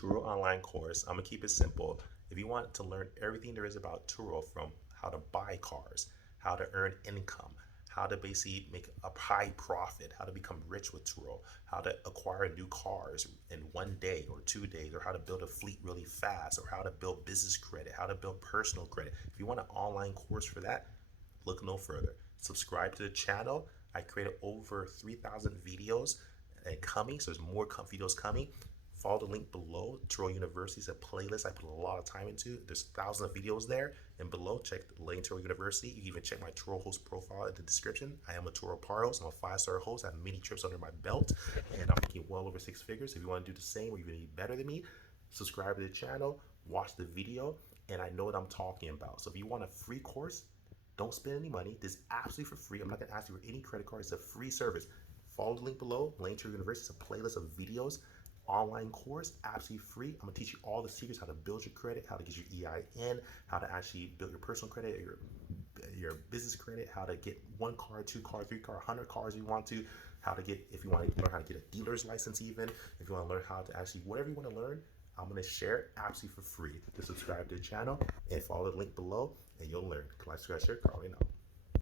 Turo online course. I'm gonna keep it simple. If you want to learn everything there is about Turo, from how to buy cars, how to earn income, how to basically make a high profit, how to become rich with Turo, how to acquire new cars in 1 day or 2 days, or how to build a fleet really fast, or how to build business credit, how to build personal credit. If you want an online course for that, look no further. Subscribe to the channel. I created over 3,000 videos and coming, so there's more videos coming. Follow the link below. Turo University is a playlist I put a lot of time into. There's thousands of videos there. And below, check Layn Turo University. You can even check my Turo host profile in the description. I am a Turo Par host. I'm a 5-star host. I have many trips under my belt, and I'm making well over 6 figures. If you want to do the same or even be better than me, subscribe to the channel, watch the video, and I know what I'm talking about. So if you want a free course, don't spend any money. This is absolutely for free. I'm not going to ask you for any credit card. It's a free service. Follow the link below. Layn Tik Tok University is a playlist of videos, online course, absolutely free. I'm going to teach you all the secrets: how to build your credit, how to get your EIN, how to actually build your personal credit, your business credit, how to get 1 car, 2 car, 3 car, 100 cars you want to, how to get, if you want to learn how to get a dealer's license, even if you want to learn how to actually, whatever you want to learn, I'm going to share it absolutely for free. Just subscribe to the channel and follow the link below, and you'll learn. Like, subscribe, share, Carly now.